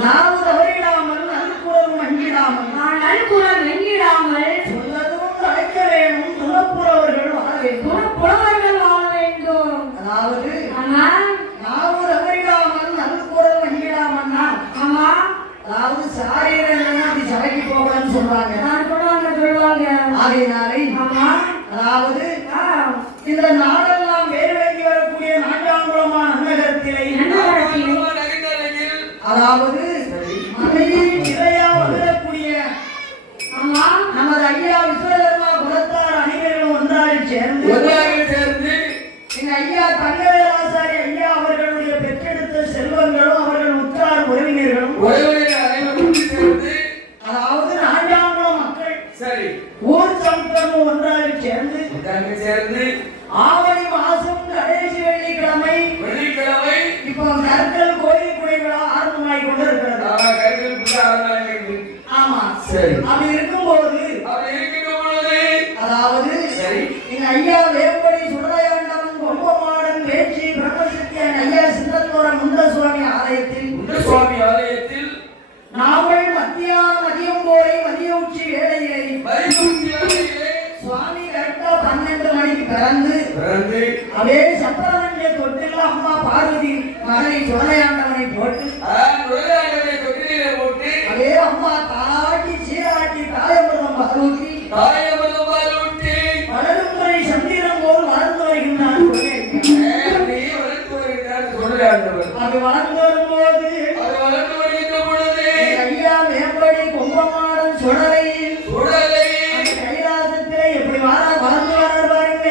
நாவு தவறிடாமல் நல்குறவு மங்கிடாமல் நல்குறவு மங்கிடாமல் சொல்லதும் அழைக்க வேணும் துணப்புறவர்கள் வாழ வேண்டும். புலவர்கள் வாழ வேண்டும். அதாவது ஆமா நாவு தவறிடாமல் நல்குறவு மங்கிடாமன்னா ஆமா அதாவது சாரீரங்கள் சபைக்கு போகணும்னு சொல்றாங்க சொல்லுவாங்க. ஆகையினாலே ஆமா அதாவது இந்த நாடெல்லாம் வேறு விளங்கி வரக்கூடிய நாட்டாங்குளமான நகரத்திலே அதாவது மலையில் நிறையா வரக்கூடிய நமது ஐயா விஸ்வதர்மா குலத்தார் அனைவரும் ஒன்றாக சேர்ந்து எங்க ஐயா தங்கவேலாசாரி ஐயா அவர்களுடைய பெற்றெடுத்த செல்வங்களும் அவர்கள் உற்றார் உறவினர்களும் அதாவது நாட்டாங்குளம் மக்கள் ஊர் சமுத்திரமும் ஒன்றாக சேர்ந்து ஆவணி மாசம் கடைசி வெள்ளிக்கிழமை இப்போ கற்கள் கோயில் குடைகளா ஆரம்பமாய் கொண்டு இருக்கிறது. ஆமா அப்படி இருக்கும்போது அதாவது எங்க ஐயா வேப்படி சுடலையாண்டவன் கொம்பமாடன் பேச்சு பிரம்மசக்தியான ஐயா சின்னத்தோர முண்ட சுவாமி ஆலயத்தில் நாவல் மதியம் போரை மதிய உச்சி வேளையிலே சுவாமி கரெக்டா 12 மணிக்கு பிறந்து அதே சப்பரவண்டிய தொட்டில் அம்மா பார்வதி மகனை சுடலையாண்டவனை போட்டு அதே அம்மா தாட்டி சீராட்டி தாயமிரதம் பாலூட்டி வளருமுறை சந்திரம் போல் வளர்ந்து வருகின்றான். அது வளர்ந்து வரும்போது ஐயா மேம்படி கும்பமாடன் சுடலையில் கைலாசத்திலே எப்படி வளர்ந்து வர பாருங்க.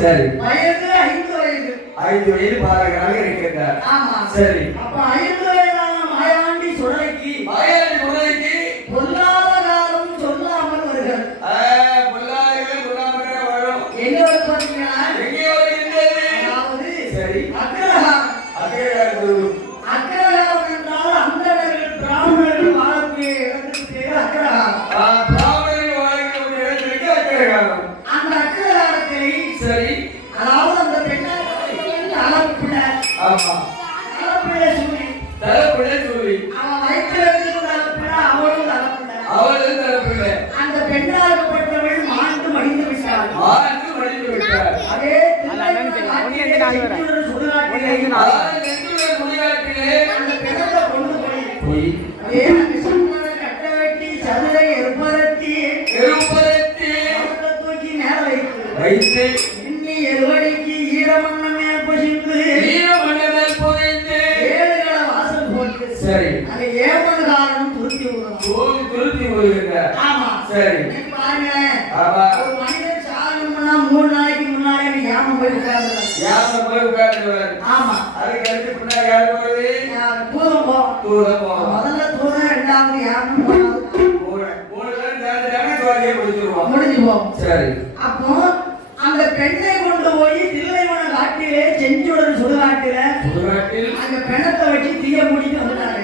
சரி. வயது 5 வயது. 5 வயது பாலகனாக இருக்கிறார். ஆமா. சரி. அப்ப 5 வயதான மாயாண்டி சுடலைக்கு பொல்லாத காலம் சொல்லாமல் வருகிறது. பொல்லாதகள் சொல்லாமல் வரும். எங்க பார்த்தீங்கன்னா எங்கே வருகின்றது? அதாவது சரி. அக்ரஹாரம் என்றால் அந்தணர்கள் பிராமணர்கள் வாழக்கூடிய இடத்துக்கு பேர் அக்ரஹாரம். பிராமணர்கள் வாழக்கூடிய இடத்துக்கு அக்ரஹாரம். அந்த அக்ரஹாரத்தை சரி. அதாவது அந்த பெண்ணாக அளப்பிட. ஆமா. அளப்பிட சொல்லி அவன் வயிற்றிலிருந்து அளப்பிட அவளும் அளப்பிட. அந்த பெண்ணாகப்பட்டவள் மாண்டு மடிந்து விட்டாள். அதே அந்த பெண்ணை கொண்டு போய் கட்ட வெட்டி சதுரை எருப்பரத்தி தூக்கி மேல வைத்து எண்ணி எருவடி வீரமன்னன் மேல் பொழிந்து வீரமன்னன் புதைந்து ஏழுகள வாசல் போட்டு சரி அது ஏமன்காரன் துருத்தி விடுறான். ஓடி துருத்தி வருகிறார். ஆமா. சரி இன்னைக்கு பாருங்களேன், ஆமா ஒரு மனிதன் சாகணும்னா 3 நாளைக்கு முன்னாடி அவன் யாமம் போய் உட்கார்ந்துறான். யாம போய் உட்கார்ந்துருவார். ஆமா. அதுக்கு அடுத்து பின்னாடி யாரு போறது? தூரம் போவோம். தூரம் போவோம். முதல்ல தூரம், இரண்டாவது யாமம், மூணாவது மூணு பேரும் சேர்ந்துட்டாங்கன்னா ஜோதியை முடிச்சிருவோம். முடிஞ்சு போவோம். சரி அப்போ அந்த பெண்ணை கொண்டு போய் தில்லைவன காட்டிலே செஞ்சுடன் சுடுகாட்டில சுடுகாட்டில் அந்த பிணத்தை வச்சு தீய முடித்து வந்துட்டாங்க.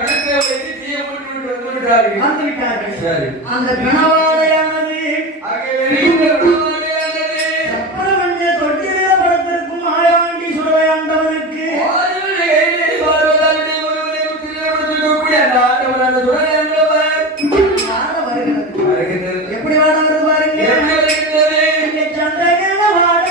பிணத்தை வைத்து தீய மூட்டி வந்துவிட்டார்கள். வந்து விட்டார்கள். சரி அந்த பிணவாடையானது அங்கே வெளியிட்ட பிணவாடையானது சப்பரமஞ்ச தொட்டில படத்திற்கும் ஆயாண்டி சுடலையாண்டவனுக்கு ஆயுள் கையிலே வாழ்வதாலே ஒருவரை விட்டு அந்த ஆண்டவர் அந்த சுடலையாண்டவர் யார வருகிறது? வருகிறது. எப்படி வாடுறது பாருங்க. எப்படி வருகிறது? இங்கே சந்திரன வாடை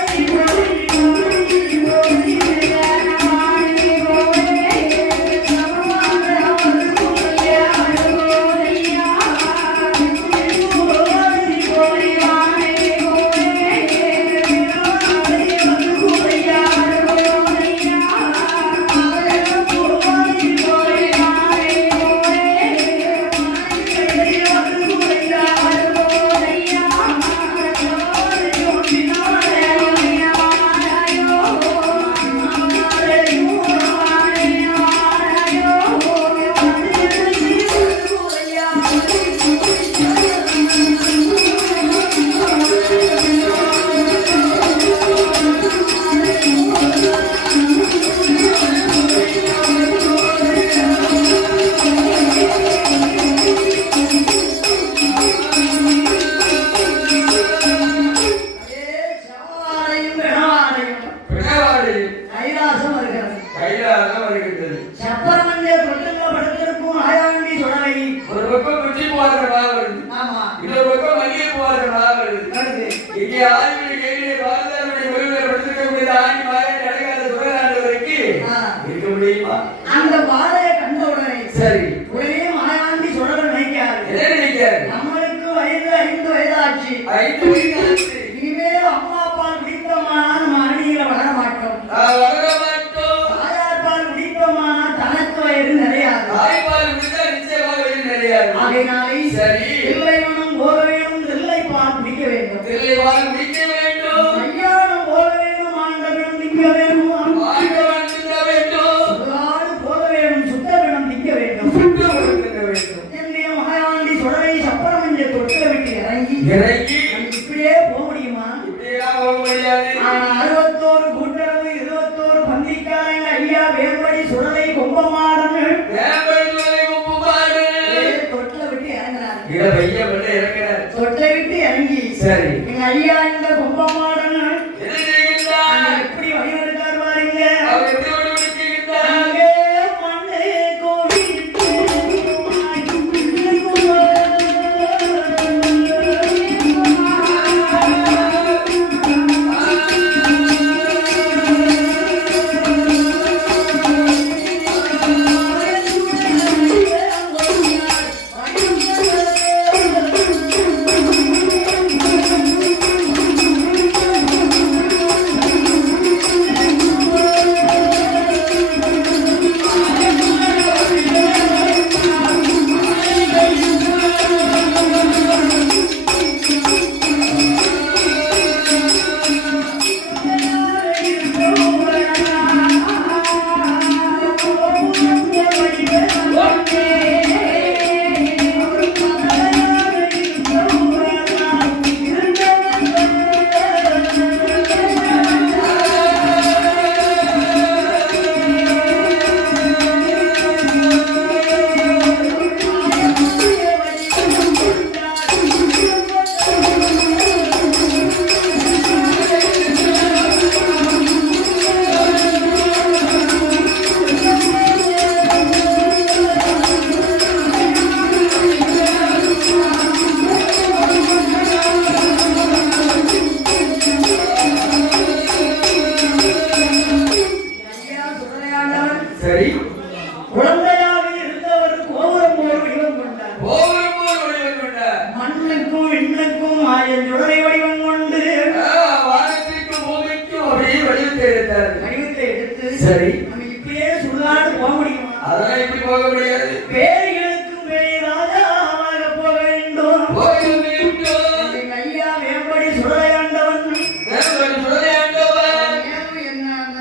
கைலாசம் வருகிறது. கைலாசம் வருகின்றது. சப்பரமஞ்ச தொட்டில படத்திற்கும் ஆயாண்டி சுடலை. ஒரு பக்கம் குச்சி போகிற நாவல், ஆமா. இன்னொரு பக்கம் மல்லிகை போகிற நாவல். வருது. இங்கே ஆயுள் கையிலே வாழ்ந்தாருடைய உறவினர் படுத்திருக்கக்கூடிய ஆணி மாறன் அடங்காத சுடலாண்டவருக்கு இருக்க முடியுமா? அந்த பாதையை கண்ட உடனே சரி உடனே ஆயாண்டி சுடலை நினைக்காது. என்ன நினைக்கிறாரு? நம்மளுக்கு வயது 5 வயதாச்சு. 5 வயது ஆச்சு. இனிமேல் அம்மா அப்பா பிடித்தமானா நம்ம அணியில வளர மாட்டோம். வளர மாட்டோம். தாயார் பால் பிடித்தமானா தனக்கு வயது நிறையாது. தாய்ப்பால் விட்டா நிச்சயமாக வயது நிறையாது. ஆகையினாலே சரி தில்லைவனம் போக வேண்டும், தில்லை பால் பிடிக்க வேண்டும். தில்லைவாழ் முடிக்க வேண்டும். கல்யாணம் போக வேண்டும், ஆண்டவனம் திங்க வேண்டும், ஆண்டவன் திங்க வேண்டும். சுடுகாடு போக வேண்டும், சுத்தவிடம் திங்க வேண்டும். சுத்தம் திங்க வேண்டும். என்னுடைய மகாயாண்டி சுடலை சப்பரமஞ்ச தொட்டில விட்டு இறங்கி இறங்கி இப்படியே போக முடியுமா? இப்படியெல்லாம் போக முடியாது. 61 கூட்டுறவு 21 பந்திக்காரங்க ஐயா வேம்படி சுடலை கொம்பமாடன் வேம்படுவதை உப்புமாறு. தொட்டில விட்டு இறங்குறாரு. இட பைய மட்டும் இறக்கிறார். தொட்டில விட்டு இறங்கி சரி எங்க ஐயா இந்த கொம்பமாடன் என்ன செய்கின்றார்? எப்படி வழிநடத்தார் பாருங்க. அவர் எப்படி வடிவமைக்கின்றார்? அங்கே மண்ணே கோவில் ஆ சரி நம்ம இப்படியே சுடுகாடு போக முடியுமா? அதெல்லாம் இப்படி போக முடியாது. பேய்களுக்கும் பேய் ராஜாவாக போக வேண்டும். போக வேண்டும். எங்க ஐயா வேம்படி சுடலையாண்டவன் வேம்படி சுடலையாண்டவன் மேலும் என்ன அந்த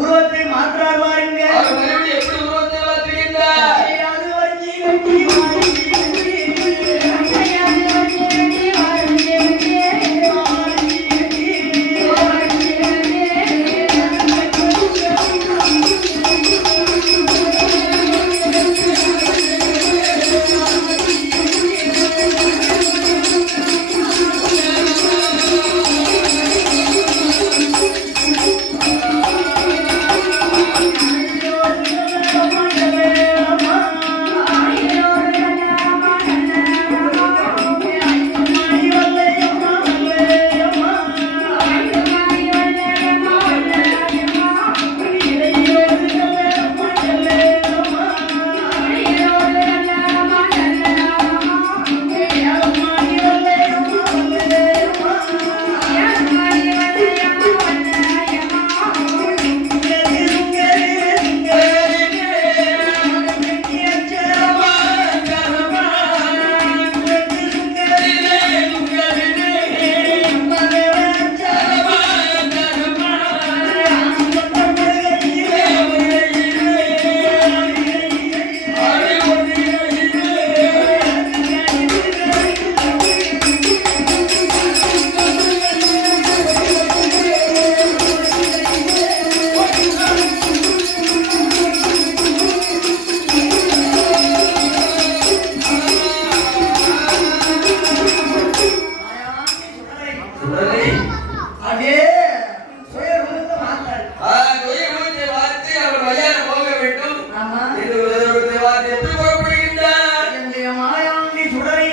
உருவத்தை மாற்றார் பாருங்க. அவர் மறுபடியும் எப்படி உருவத்தை மாற்றுகின்றார்? அது வஞ்சி கட்டி அதே சுயரூபத்தை மாற்றார். உயர்வுத்தை வார்த்தை அவர் மயானம் போக வேண்டும். ஆமா. இது உயர்வுத்தை வார்த்தை எப்படி புறப்படுகின்றார்? என்னுடைய மாயாண்டி சுடரை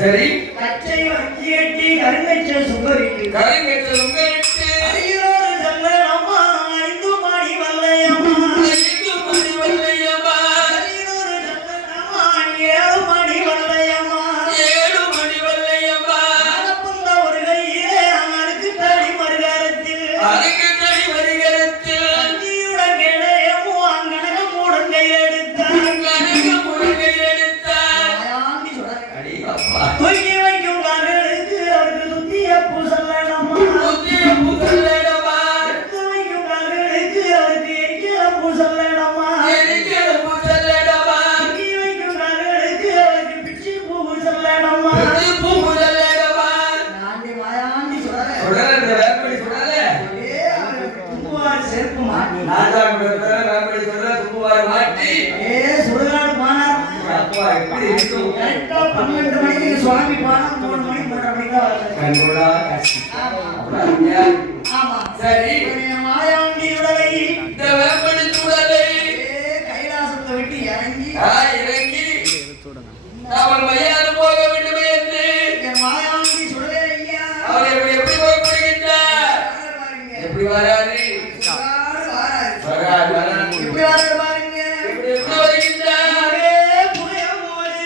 சரி கச்சை வஞ்சி கட்டி கருங்கச்ச சுந்தரிக்கு கருங்கச்சல் உங்களுக்கு ஐயோரு செல்ல அம்மா ஐந்து மணி வல்லையம்மா ஐந்து மணி வல்லையம்மா ஐயோரு செல்ல அம்மா 7 மணி வல்லையம்மா 7 மணி வல்லையம்மா அனப்புந்த ஒரு கையிலே அவருக்கு தடி மறுகாரத்தில் அதுக்கு தனி வருகிறத்தில் அஞ்சியுடன் கேளையமும் அங்கனக மூடங்கை எடுத்தார். கனக முருகை எடுத்தார். மாயாண்டி சுடரை அடி அப்பா தூக்கி வைக்கும் கால்களுக்கு அவருக்கு சுத்திய பூசல்லடம்மா. புத்திய புகழடமா எடுத்து வைக்கும் கால்களுக்கு அவருக்கு எரிக்கிற பூசல்லடம்மா. இருக்கிற புகழடமா தூக்கி வைக்கும் கால்களுக்கு அவருக்கு பிச்சி பூ பூசல்லடம்மா. பூ புகழடமா ஆண்டி மாயாண்டி சுடரை சுடல வேப்படி சுடல அப்படியே அவருக்கு தும்புவார் செருப்பு மாட்டி ராஜா குடத்துல வேப்படி சுடல தும்புவார் மாட்டி சுடுகாடு போனார். அப்பா எப்படி இருக்கும் கரெக்டா 12 மணிக்கு சுவாமி போனா 3 மணி 3:30 மணிக்கு தான் வருது. கண்கொள்ளா காட்சி ஆமா. அப்புறம் அருமையா இருக்கும். ஆமா. சரி இவருடைய மாயாண்டி உடலை இந்த வேப்படி சுடலை கைலாசத்தை விட்டு இறங்கி இறங்கி அவன் மயானம் போக வேண்டும் என்று என் மாயாண்டி சுடலை ஐயா அவர் எப்படி புறப்படுகின்றார்? பாருங்க. எப்படி வராது சுடுகாடு வாராரு. வராது வராது எப்படி வாராரு பாருங்க. எப்படி வருகின்றார்? ஏ புயமோடி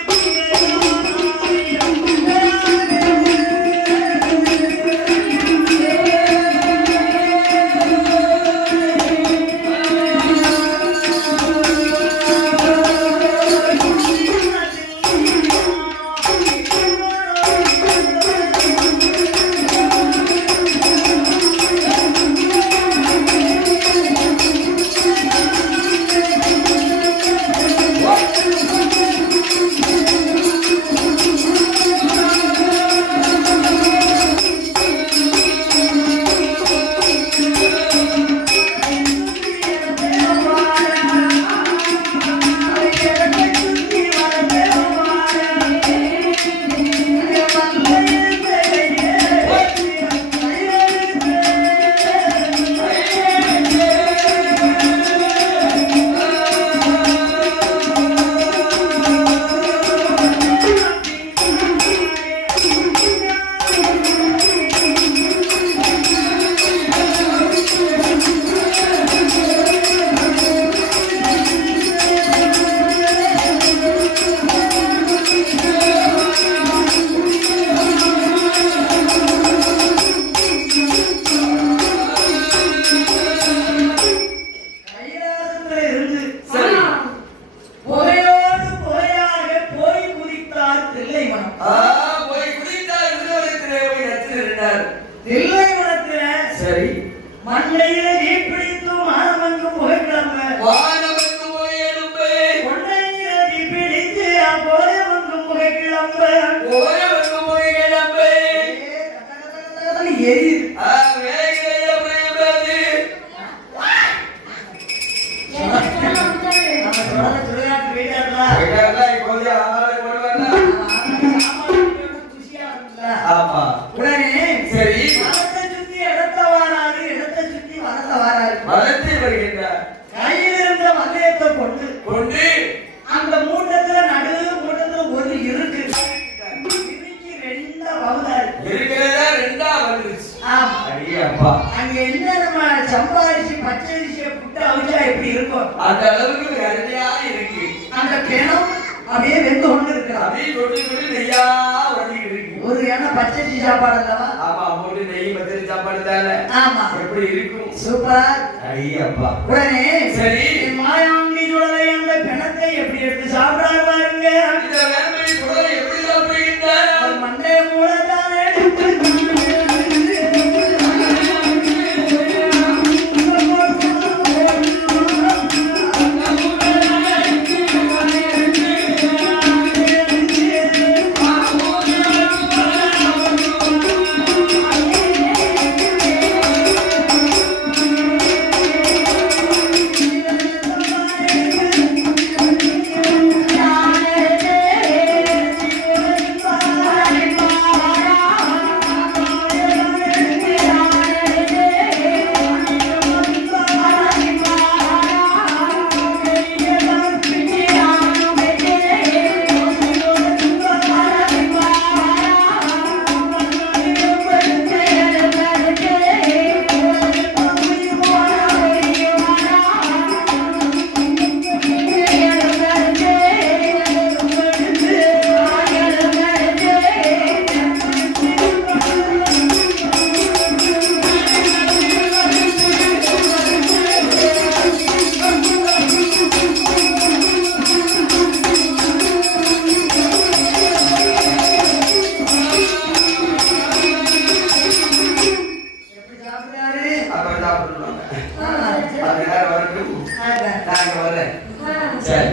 மண்டையில தீப்பிடித்து மானமங்கும் புகைக்கிழம்ப வானவர்க்கு போயெடுப்பே கொண்டையில தீப்பிடித்து அப்போதமங்கும் புகைக்கிழம்ப ஓயவர்க்கு போயெடுப்பே எரியுது வேகைய பிரேமது நம்ம சுடுகாட்டு வீட்டார்களா இதெல்லாம் இப்போதே ஆமால போடுவாங்க குஷியா இருக்குல்ல ஆமா உடனே சரி மரத்தை சுத்தி இடத்தை வாராது இடத்தை சுத்தி மரத்தை வாராது மரத்தை வருகின்றார் கையில் இருந்த வளையத்தை கொண்டு கொண்டு அந்த மூட்டத்துல மூட்டத்துல ஒரு இருக்கு ரெண்டா பகுதாரு இருக்கிறதா ரெண்டா வந்துருச்சு ஆமா அடியே அப்பா அங்க என்ன நம்ம சம்பாரிச்சு பச்சரிசியை புட்டு அவிச்சா எப்படி இருக்கும் அந்த அளவுக்கு அருமையா இருக்கு அந்த கிணம் அப்படியே வெந்து கொண்டு இருக்கிறான் அப்படியே தொட்டு தொட்டு நெய்யா வண்டிக்கிட்டு இருக்கு ஒரு எண்ணெய் பச்சரிசி சாப்பாடு அல்லவா ஆமா போட்டு நெய் பத்திரி சாப்பாடு தானே ஆமா எப்படி இருக்கும் சூப்பரா அடியே அப்பா உடனே சரி மாயாண்டி சுடலை அந்த பிணத்தை எப்படி எடுத்து சாப்பிடாரு பாருங்க இந்த வேண்மை குடலை எப்படி சாப்பிடுகின்றார் அவர் மண்டை மூலத்தால் எடுத்து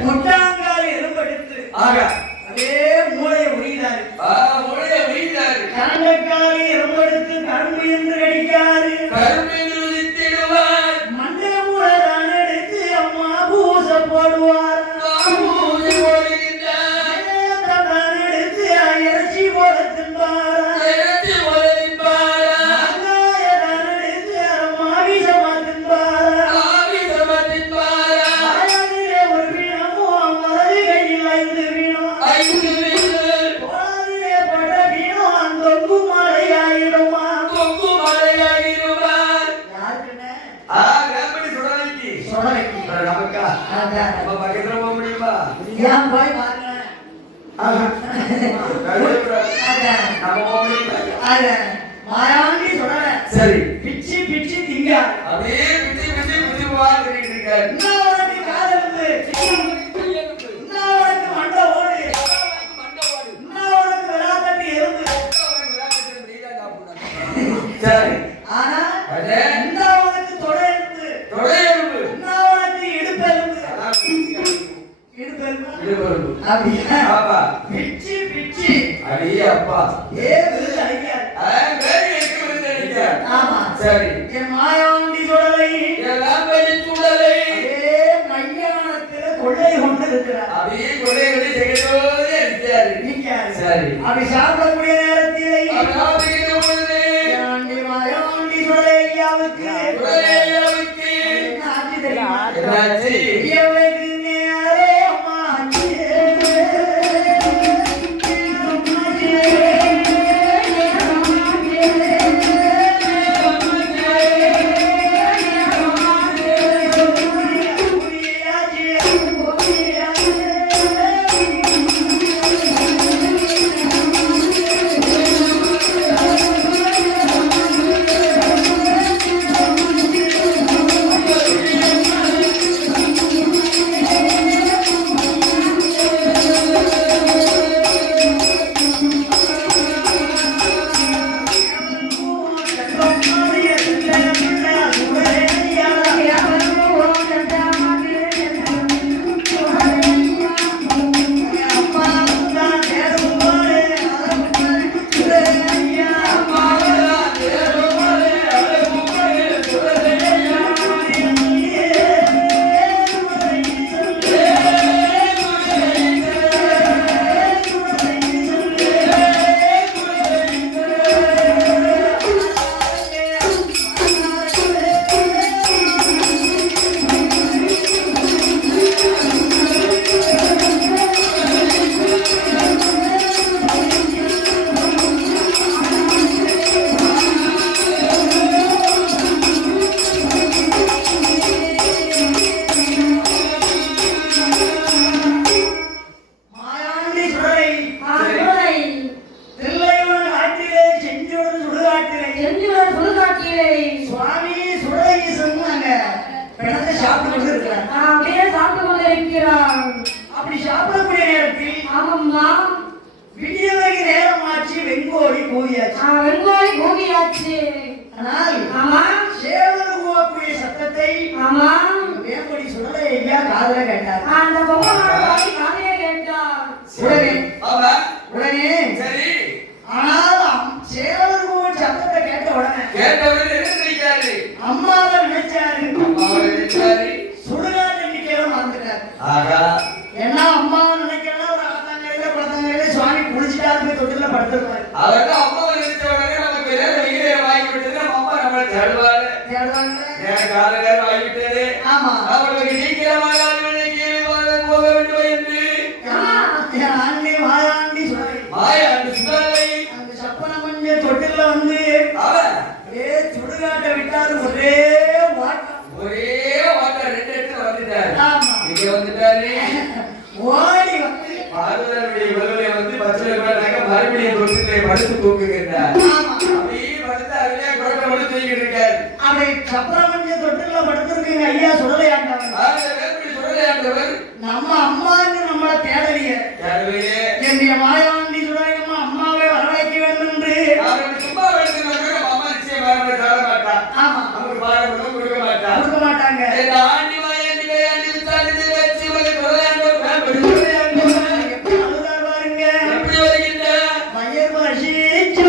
முட்டாங்கால் எலும்பெடுத்து ஆகா அதே மூளையை உரிகிறாரு மொழிய வீட்டாரு கரண்டக்கால் எலும்பெடுத்து கரும்பு என்று கடிக்காரு கரும்பில் உதித்திடுவார் மண்டை மூளை தான் எடுத்து அம்மா பூச போடுவார் மாமூலி ஓடுகின்றார் தான் எடுத்து இறைச்சி போல தின்பார் இறைச்சி உதறிப்பாரா வெங்காயம் எடுத்து மாவிசமா தின்பார் ஆவிதமத்தின்பாரா வாயாடிலே ஒரு வீணமும் வலது கையில் 5 வீணம் ஐந்து வீரர் கோலாதிலே பட்ட வீணம் தொங்கு மலையாயிடுமா கொங்கு மலையாகிடுவார் யாருக்குன்னு வேம்படி சுடலைக்கு சொல்றேன் நமக்கா நம்ம பக்கத்துல போக முடியுமா ஏன் போய் பாருங்க நம்ம போக முடியுமா மாயாண்டி சொல்ற சரி பிச்சு பிச்சு திங்க அப்படியே பிச்சு பிச்சு பிச்சு வாழ்ந்துட்டு இருக்காரு இன்னும் உனக்கு காது இருந்து இன்னும் உனக்கு மண்டை ஓடு இன்னும் உனக்கு விழா தட்டி எறும்பு சரி ஆனா அதே இன்னும் உனக்கு தொடை இருந்து தொடையெலும்பு இன்னும் உனக்கு இடுப்பு எறும்பு இடுப்பு எறும்பு அப்படியா பாப்பா பிச்சு பிச்சு அடியே அப்பா விருது அடிக்காது வேறு எதுக்கு விருந்தளிக்க ஆமா சரி என் மாயாண்டி சுடலை எல்லாம் பெரிய சூழலை அதே மையானத்துல கொள்ளை கொண்டு இருக்கிறார் அப்படியே கொலை கொலை செய்யறதோடு அடிச்சாரு நிக்காது. சரி அப்படி சாப்பிடக்கூடிய நேரத்திலே அப்படிங்கிற பொழுது மாயாண்டி மாயாண்டி சுடலை ஐயாவுக்கு உடலையாவுக்கு என்ன ஆச்சு தெரியுமா என்னாச்சு எவைக்கு நேரே அம்மாச்சியே. சாப்பிட்டு கொண்டு இருக்கிறார். அப்படியே சாப்பிட்டு கொண்டு இருக்கிறார். அப்படி சாப்பிடக்கூடிய நேரத்தில் ஆமாம்மா. விடியவகை நேரமாச்சு, வெங்கோடி கூவியாச்சு. வெங்கோலி கூவியாச்சு. ஆனால் ஆமா. சேவல் கூவக்கூடிய சத்தத்தை ஆமா. வேம்படி சுடலை ஐயா காதுல கேட்டார். அந்த பொம்மை மாடு காதையே கேட்டார். உடனே ஆமா உடனே சரி. ஆனால் சேவல் கூவும் சத்தத்தை கேட்ட உடனே கேட்டவர் என்ன நினைக்காரு? அம்மாவை நினைச்சாரு. அம்மாவை நினைச்சாரு. சுடுகாட்டு எண்ணிக்கையில மறந்துட்டார். ஆகா ஏன்னா அம்மாவை நினைக்கலாம் ஒரு ஆத்தங்கரையில குளத்தங்கரையில சுவாமி குளிச்சுட்டாரு, போய் தொட்டில படுத்திருப்பாரு. அதெல்லாம் அம்மாவை நினைச்ச உடனே நமக்கு வேற வழியிலே வாங்கி விட்டது. நம்ம அம்மா நம்மளை தேடுவாரு. தேடுவாங்க. எனக்கு கால நேரம் ஆகிவிட்டது. ஆமா. அவர்களுக்கு சீக்கிரமாக ஆழ்வினைக்கு போக வேண்டும் என்று என் ஆண்டி மாயாண்டி சுடலை மாயா அந்த சுடலை அந்த சப்பன மஞ்சள் தொட்டில வந்து அவன் சுடுகாட்டை விட்டாரு. ஒரே வாட்டம். ஒரே வாட்டர் 2 இடத்துல வந்துட்டாரு. ஆமா. இங்க வந்துட்டாரு. ஓடி வந்து பார்வதனுடைய விரலை வந்து பச்சை விரலாக மறுபடியும் தொட்டிலே படுத்து தூங்குகிறார். ஆமா. அப்படியே படுத்து அருமையா கோட்டை படுத்து தூங்கிட்டு இருக்காரு. அப்படி சப்பன மஞ்சள் தொட்டில படுத்திருக்கீங்க ஐயா சுடலை ஆண்டவன். அந்த வேப்படி சுடலை ஆண்டவர் நம்ம அம்மான்னு நம்மளை தேடலையே. யாருவே என்னுடைய மாயாண்டி சுடலையம்மா அம்மாவை வரவழைக்க வேண்டும் என்று. அவருக்கு சும்மா வேண்டும்னா நம்ம அம்மா நிச்சயமா நம்மளை தேட மாட்டா. ஆமா. நமக்கு பாடம் கொடுக்க மாட்டா. கொடுக்க மாட்டாங்க. இந்த ஆண்டி மாயாண்டி வேயாண்டி வித்தாண்டி வச்சு மலை சுடலை ஆண்டவர் வேப்படி சுடலை ஆண்டவர் எப்படி அழுதார் பாருங்க. எப்படி வருகின்ற மயர் வசிச்சு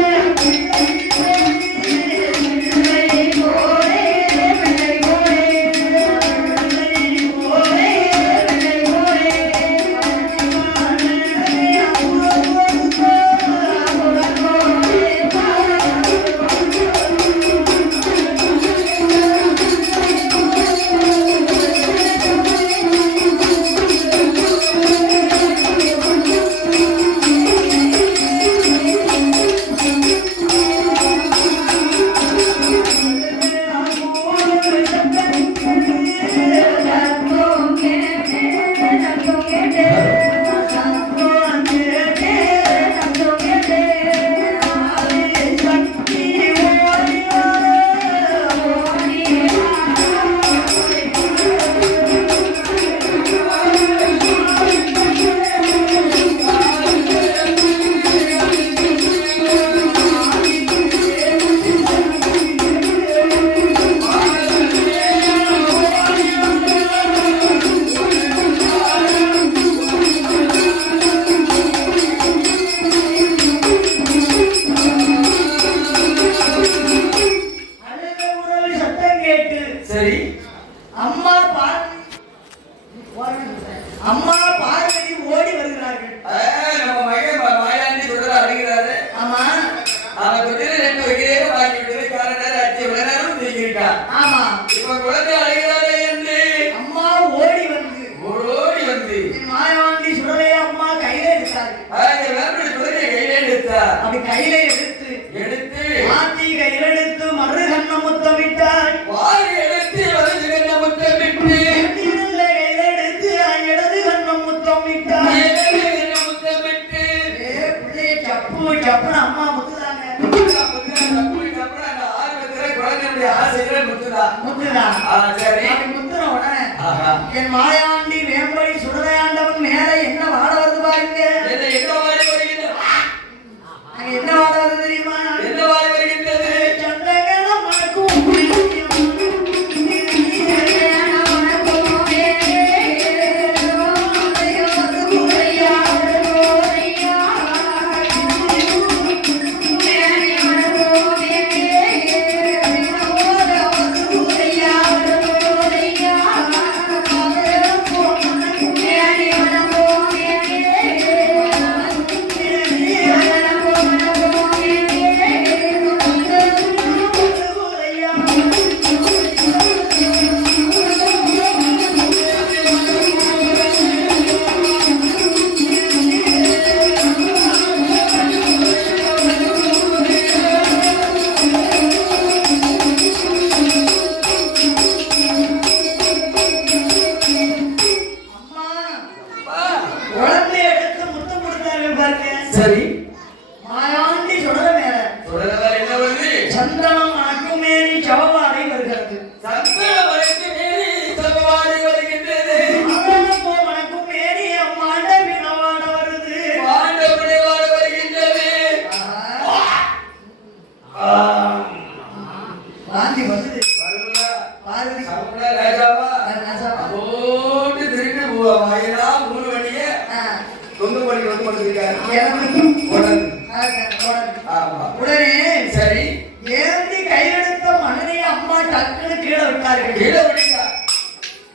சரி அம்மா பார்வதி ஓடி வருகிறார்கள். நம்ம மகன் மாயாண்டி சுடலை அழுகிறாரு. ஆமா. அவன் தொட்டில 2 வகையிலே வாங்கி விட்டது. கால நேரம் ஆச்சு. இவ்வளவு நேரம் தூங்கிட்டான். ஆமா. இப்ப குழந்தை அழுகிறாரே என்று அம்மா ஓடி வந்து ஓடி வந்து என் மாயாண்டி சுடலையை அம்மா கையில எடுத்தார்கள். அந்த வேப்படி சுடலையை கையில எடுத்தார். அப்படி கையில எடுத்து மாத்தி கையில எடுத்து மறு கண்ண முத்தமிட்டாள். வாரி எடுத்து வலது கண்ண முத்தமிட்டு கையில எடுத்து இடது கண்ண முத்தமிட்டாள். இடது கண்ண முத்தமிட்டு பிள்ளைய சப்பு சப்புன்னு அம்மா முத்துதாங்க. அந்த ஆர்வத்துல குழந்தையுடைய ஆசைகளை முத்துதா. முத்துதா. சரி அப்படி முத்துன உடனே ஆஹா. என் மாயாண்டி வேம்படி சுடலையாண்டவன் மேல என்ன வாட வருது பாருங்க. என்ன வாடி வருகின்றது? அங்க என்ன வாட வருது தெரியுமா? என்ன வாடி வருகின்றது? சந்தகன மணக்கும் Yeah. சவுண்டா ராஜாவா ராஜாவா. போட்டு திருப்பி வாயிலா மூணு வண்டிய தொங்கு பண்ணி வந்து கொண்டிருக்காரு ஆமா உடனே சரி ஏந்தி கையெடுத்த மகனை அம்மா டக்குன்னு கீழே விட்டார்கள். கீழே விடுங்க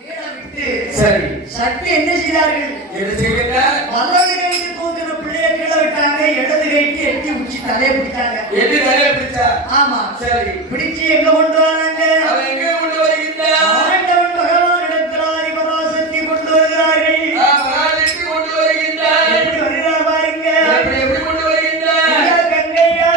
கீழே விட்டு சரி சக்தி என்ன செய்தார்கள்? என்ன செய்யுங்க வலது கைக்கு தூக்கின பிள்ளைய கீழே விட்டாங்க, இடது கைக்கு எட்டி உச்சி தலையை பிடிச்சாங்க. எது தலையை பிடிச்சா ஆமா சரி பிடிச்சு எங்க கொண்டு வராங்க? அவன் எங்க கொண்டு வருகின்றான் ஆண்டவன் பகவான் இடத்துல பராசக்தி கொண்டு வருகிறார்கள். பராசக்தி கொண்டு வருகின்றான் எப்படி வருகிறார் பாருங்க. எப்படி கொண்டு வருகின்றான் ஐயா, கங்கையா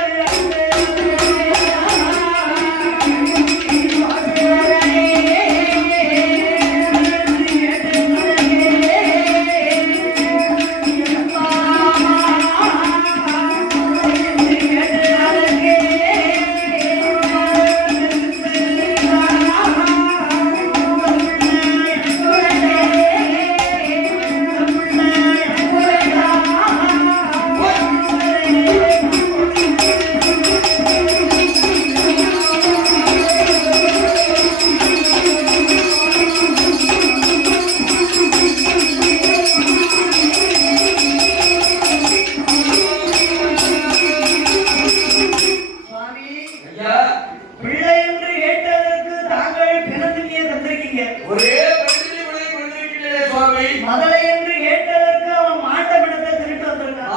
மதலை என்று கேட்டதற்கு அவன் மாட்டமிடத்தை திருட்டு வந்திருக்கான்.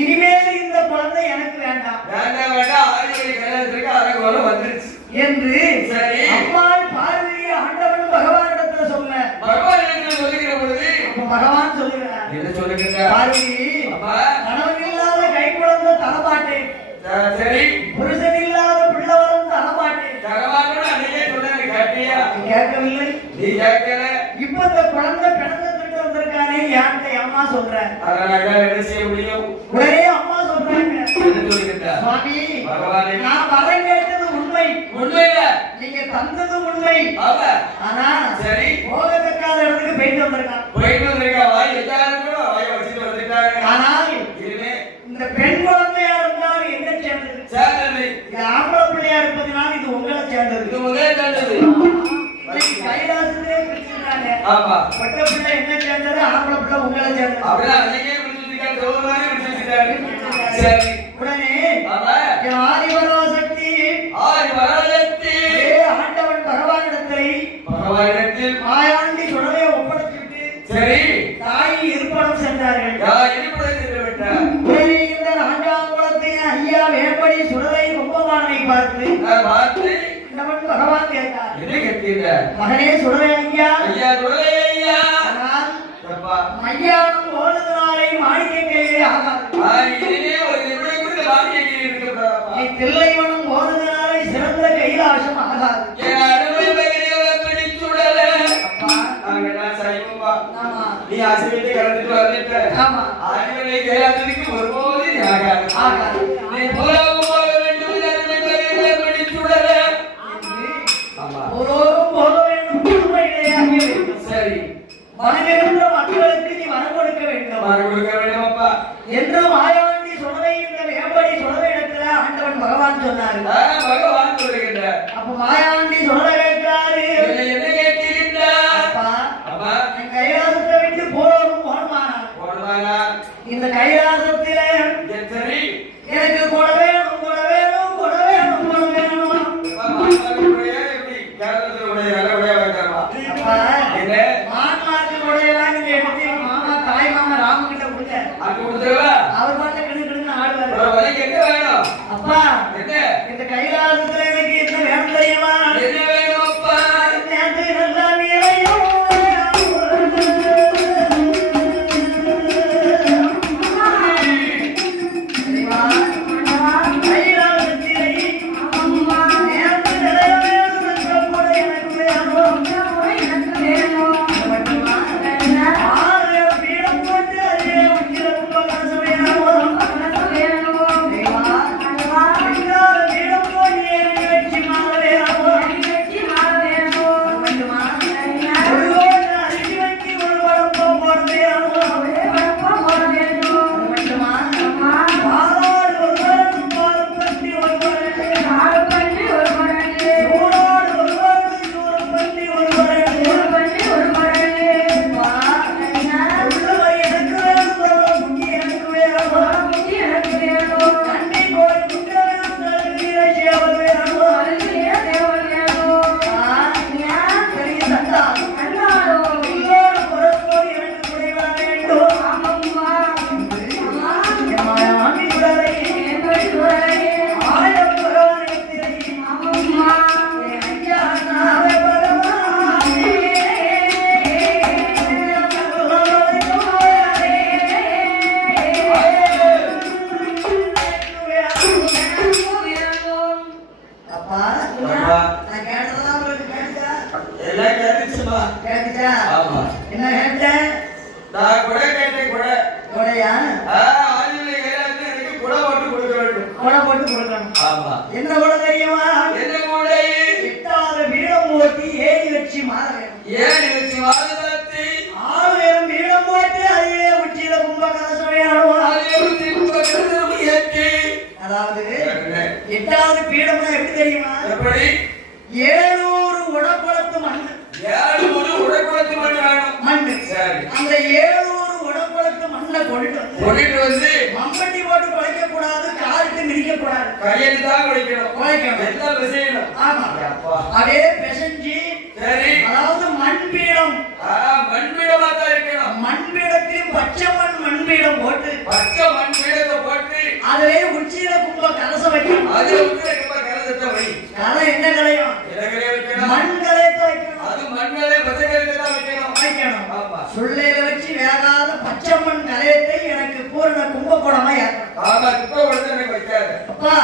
இனிமேல் இந்த குழந்தை எனக்கு வேண்டாம் என்று அம்மாள் பார்வதி ஆண்டவன் பகவானிடத்துல சொன்ன பகவான் சொல்லுகிறார், பார்வதி கணவன் இல்லாத கை குழந்தை தரமாட்டேன், புருஷன் இல்லாத பிள்ளவரும் தரமாட்டேன். கேட்கவில்லை. இப்ப இந்த குழந்தை பிறந்த திருட்டு வந்திருக்கானே யார்கிட்ட அம்மா சொல்றேன். உடனே அம்மா சொல்றாங்க, சுவாமி நான் வரம் கேட்டது உண்மை, நீங்க தந்தது உண்மை. ஆனா போகத்தக்காத இடத்துக்கு போயிட்டு வந்திருக்கான். ஆனால் இந்த பெண் குழந்தையா இருந்தால் என்ன சேர்ந்தது? இது ஆம்பளை பிள்ளையா இருப்பதனால் இது உங்களை சேர்ந்தது. கைலாசத்திலே பிரிச்சுட்டாங்க. பட்ட பிள்ளை என்ன சேர்ந்தது? ஆம்பளை பிள்ளை உங்களை சேர்ந்தது. உடனே ஆதிபராசக்தி ஆண்டவன் பகவானிடத்தில் மாயாண்டி சுடலையை ஒப்படைச்சுட்டு தாய் இருப்படம் சென்றார்கள். இந்த நான்காம் குலத்தை ஐயா வேப்படி சுடலை கும்பமானை பார்த்து பகவான் கேட்டார், மகனே சுடலை ஐயா, ஆனால் மையானம் ஓடுதனாலே மாணிக்கம் கையிலே ஆகாது, நீ தில்லைவனம் ஓடுதனாலே சிறந்த கைலாசம் ஆகாது. நீ ஆசிரியத்தை கடந்துட்டு வந்துட்ட ஆதிவனை கைலாசத்துக்கு ஒருபோது நீ ஆகாது. நீ போராவும் போக வேண்டும் படிச்சுடல ஒருவரும் போக வேண்டும், புதுமையிலேயாக வேண்டும். சரி மனமிருந்த மக்களுக்கு நீ வரம் கொடுக்க வேண்டும். வரம் கொடுக்க வேண்டும் அப்பா என்று மாயாண்டி சுடலை இந்த வேம்படி சுடலை இடத்துல ஆண்டவன் பகவான் சொன்னாரு. பகவான் சொல்லுகின்றார். அப்ப மாயாண்டி சுடலை கேட்கிறாரு, என்ன கேட்கின்றார்? அப்பா என் கைலாசத்தை விட்டு போறோம் போடுமானா கேட்டுச்சா? ஆமா. என்ன கேட்டேன்? நான் கொடை கேட்டேன், கொடை. கொடையா? ஆஞ்சநேய கைலாசத்துல எனக்கு கொடை போட்டு கொடுக்க வேண்டும். கொடை போட்டு கொடுக்கணும். ஆமா. என்ன கொடை தெரியுமா? என்ன கொடை? எட்டாவது வீடம் ஓட்டி ஏறி வச்சு மாறவேன். ஏன் வச்சு வாதத்தை 6 பேரும் வீடம் போட்டு அதையே உச்சியில கும்பகலசமையாடுவான். அதாவது 8வது பீடம்னா எப்படி தெரியுமா? எப்படி? 700 உடக்குளத்து மண்ணு. 700 உடக்குளத்து மண்ணு வேணும். மண்ணு. சரி. அந்த 700 உடக்குளத்து மண்ணை கொண்டுட்டு வந்து மம்பட்டி போட்டு குழைக்க கூடாது, காலுக்கு மிதிக்க கூடாது. கையில் தான் குழைக்கணும். குழைக்கணும். எல்லாம் பிசையணும். ஆமா. அதே பிசைஞ்சு சரி. அதாவது மண்பீடம். மண்பீடமா தான் இருக்கணும். மண்பீடத்தில் பச்சை மண்பீடம் போட்டு பச்சை மண்பீடத்தை போட்டு அதிலே உச்சியில கும்ப கலசம் வைக்கணும். அதுல உச்சியில கும்ப கலசத்தை வை. கலை என்ன கலையும்? மண் கலையத்தை வைக்கணும். அது மண்களே பச்சை கலசத்தை தான் வைக்கணும். ஆமா. சொல்லையில வச்சு வேகாத பச்சை மண் கலையத்தை எனக்கு பூரண கும்பகோணமா ஏற்கணும். ஆமா. கும்ப கொடுத்து எனக்கு வைக்காத. அப்பா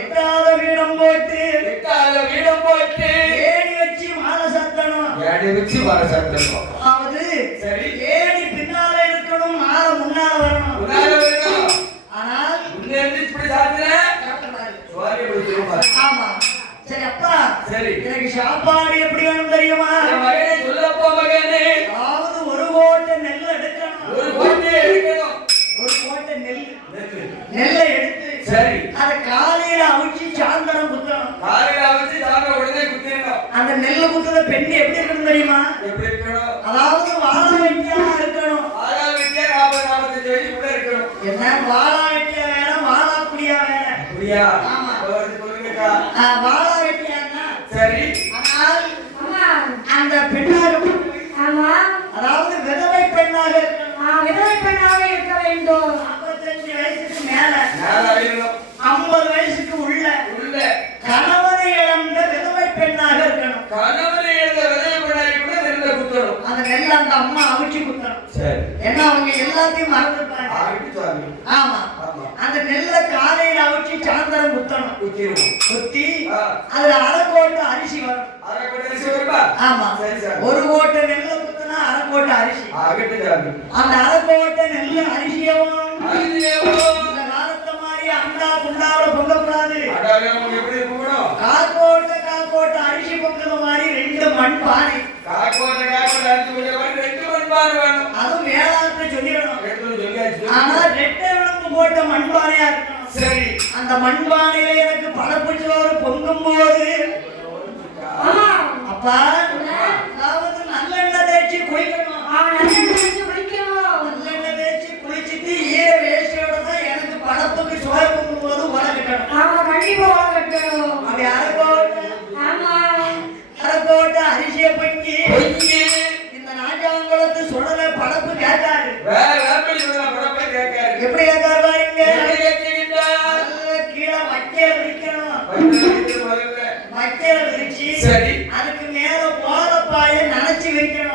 8வது வீடம் போட்டு 8வது வீடம் போட்டு ஏணி வச்சு மாலை சத்தணும். ஏணி வச்சு மாலை சத்தணும். அதாவது சரி. ஏணி பின்னால இருக்கணும், மாலை முன்னால வரணும். முன்னால வரணும். ஆனால் முன்னே இருந்து இப்படி சாத்துற சுவாரி பிடிச்சிருப்பா. ஆமா. சரி அப்பா. சரி. எனக்கு சாப்பாடு எப்படி வேணும் தெரியுமா? மகனே சொல்லப்பா மகனே. அதாவது 1 கோட்டை நெல் எடுக்கணும். 1 கோட்டை எடுக்கணும். 1 கோட்டை நெல்லை எடுத்து சரி. அத காலையில அவிச்சு சாயந்தரம் குத்தணும். காலையில அவிச்சு சாயந்தரம் உடனே குத்திடணும். அந்த நெல்லை குத்துற பெண்ணு எப்படி இருக்கணும் தெரியுமா? எப்படி இருக்கணும்? அதாவது வாழ வெட்டியா இருக்கணும். வாழ வெட்டியா 40-45 வயசு கூட இருக்கணும். என்ன வாழ வெட்டியா வேற, வாழா குடியா வேற? குடியா? ஆமா. சொல்லுங்கக்கா. வாழ வெட்டியான்னா சரி. ஆனால் அம்மா அந்த பெண்ணாக ஆமா அதாவது விதவை பெண்ணாக இருக்கணும். விதவை பெண்ணாக இருக்க வேண்டும். 45 வயசுக்கு மேல, மேல அறியணும். 50 வயசுக்கு உள்ள கணவனை இழந்த விதவை பெண்ணாக இருக்கணும். கணவனை இழந்த விதவை பெண்ணாக கூட நெல்லை குத்தணும். அந்த நெல்லை அந்த அம்மா அவிச்சு குத்தணும். சரி. ஏன்னா அவங்க எல்லாத்தையும் மறந்துருப்பாங்க. ஆமா. அந்த நெல்லை காலையில அவிச்சு சாயந்தரம் குத்தணும். குத்தி அதுல 1/2 கோட்டை அரிசி வரும். 1/2 கோட்டை அரிசி வருமா? ஆமா. 1 கோட்டை நெல்லை குத்தினா 1/2 கோட்டை அரிசி. அந்த 1/2 கோட்டை நெல்லு அரிசியவும் இந்த காலத்தை மாதிரி அண்டா குண்டாவோட பொங்கக்கூடாது. கால் கோட்டை அரிசி பொங்குற மாதிரி 2 மண் பானை. அதுவும் வேளாண்மை சொல்லிடணும். ஆனா 2 விளம்பு போட்ட மண்பானையா இருக்கணும். சரி. அந்த மண்பானையில எனக்கு பழப்பு சோறு பொங்கும் போது அப்பா அதாவது நல்லெண்ணெய் தேய்ச்சி குளிக்கணும். நல்லெண்ணெய் தேய்ச்சி குளிச்சுட்டு ஈர வேஷ்டியோட தான் எனக்கு பழப்புக்கு சோறு பொங்கும் போது உலகட்டணும். அப்படி 1/2 கோட்டை அரிசியை பொங்கி இந்த நாட்டாங்குளத்து சுடல பழப்பு கேட்காரு. எப்படி கேட்காரு பாருங்க. கீழே வைக்கல விரிக்கணும். வைக்கல விரிச்சு அதுக்கு மேல போலப்பாய நனைச்சு வைக்கணும்.